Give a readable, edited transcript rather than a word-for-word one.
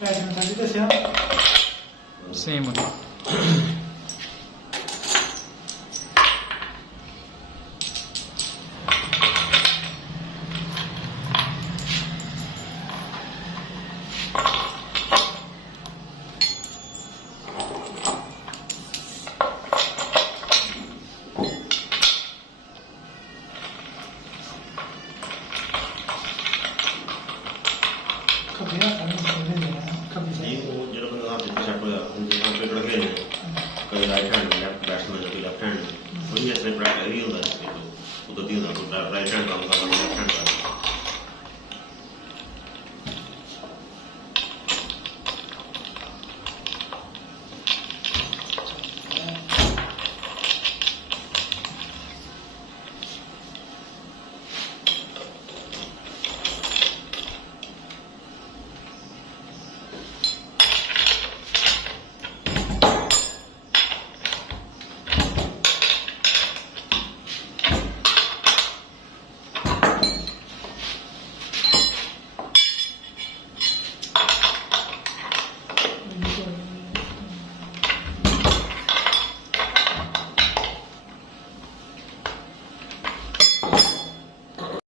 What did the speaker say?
pattern ਸਾਡੀ ਦੱਸਿਆ same ਖੱਬੇ ਹੱਥ ਨਾਲ ਖੋਲ੍ਹਦੇ ਨੇ ਖੱਬੀ ਨਹੀਂ ਸਾਈਡ ਉਹ ਜਿਹੜਾ ਬੰਦਾ ਹੱਥ ਵਿੱਚ ਸੈੱਟ ਹੋਇਆ ਉਹ ਜਿਹੜਾ ਪੇਟ ਰੱਖੇ ਨੇ ਕਦੇ ਰਾਈਟ ਹੈਂਡ ਲੈਫਟ ਬੈਟਸਮੈਨ ਕਦੇ ਲੈਫਟ ਹੈਂਡ ਉਹ ਵੀ ਇਸ ਤਰ੍ਹਾਂ ਪ੍ਰੈਕਟਿਸ ਹੀ ਹੁੰਦਾ ਹੈ ਉਹ ਤਾਂ ਦੀ ਹੁੰਦਾ ਰਾਈਟ ਹੈਂਡ ਕੰਮ